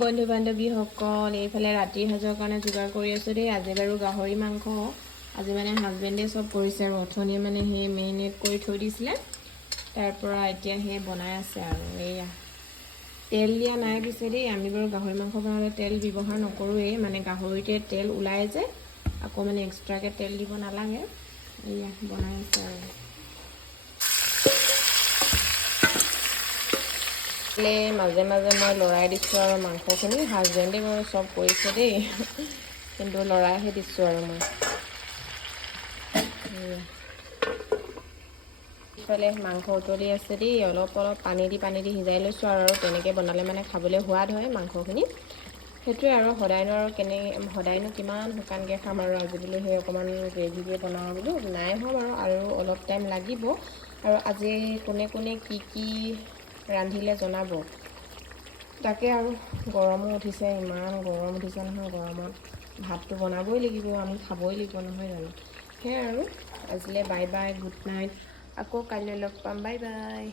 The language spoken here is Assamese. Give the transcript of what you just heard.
বন্ধু বান্ধৱীসকল এইফালে ৰাতিৰ সাজৰ কাৰণে যোগাৰ কৰি আছোঁ দেই। আজি বাৰু গাহৰি মাংস আজি মানে হাজবেণ্ডে চব কৰিছে আৰু অথনিয়ে মানে সেই মেৰিনেট কৰি থৈ দিছিলে, তাৰ পৰা এতিয়া সেই বনাই আছে আৰু এইয়া তেল দিয়া নাই পিছে দেই। আমি বাৰু গাহৰি মাংস বনালে তেল ব্যৱহাৰ নকৰোঁৱেই, মানে গাহৰিতে তেল ওলাই যে আকৌ মানে এক্সট্ৰাকৈ তেল দিব নালাগে। এইয়া বনাই আছে আৰু মাজে মাজে মই লৰাই দিছোঁ আৰু মাংসখিনি। হাজবেণ্ডে বাৰু চব কৰিছে দেই, কিন্তু লৰাইহে দিছোঁ আৰু মই। ইফালে মাংস উতলি আছে দেই, অলপ পানী দি সিজাই লৈছোঁ আৰু তেনেকৈ বনালে মানে খাবলৈ সোৱাদ হয় মাংসখিনি। সেইটোৱে আৰু সদায়নো কিমান শুকানকৈ খাম আৰু আজি বোলো সেই অকণমান গ্ৰেভিকৈ বনাওঁ বোলো। নাই হোৱা বাৰু আৰু অলপ টাইম লাগিব। আৰু আজি কোনে কি ৰান্ধিলে জনাব। তাকে আৰু গৰমো উঠিছে, ইমান গৰম উঠিছে নহয়। গৰমত ভাতটো বনাবই লাগিব, আমি খাবই লাগিব নহয় জানো। সেয়াই আৰু আজিলৈ বাই বাই, গুড নাইট। আকৌ কাইলৈ লগ পাম, বাই বাই।